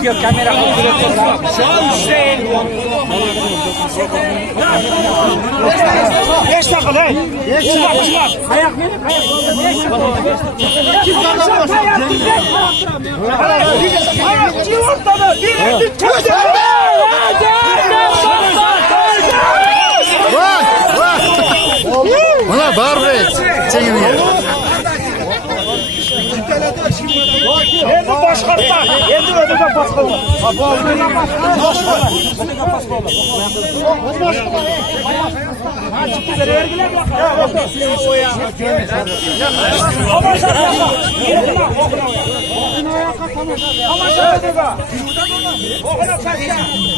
Video kamera şu an Hüseyin. 5 dakika lan. 5 dakika. Ayak verin. Ayak civarda bir Bana bağır be. Çekin ya. Endi boshqarma. Endi o'ziga boshqarma. Boshqarma.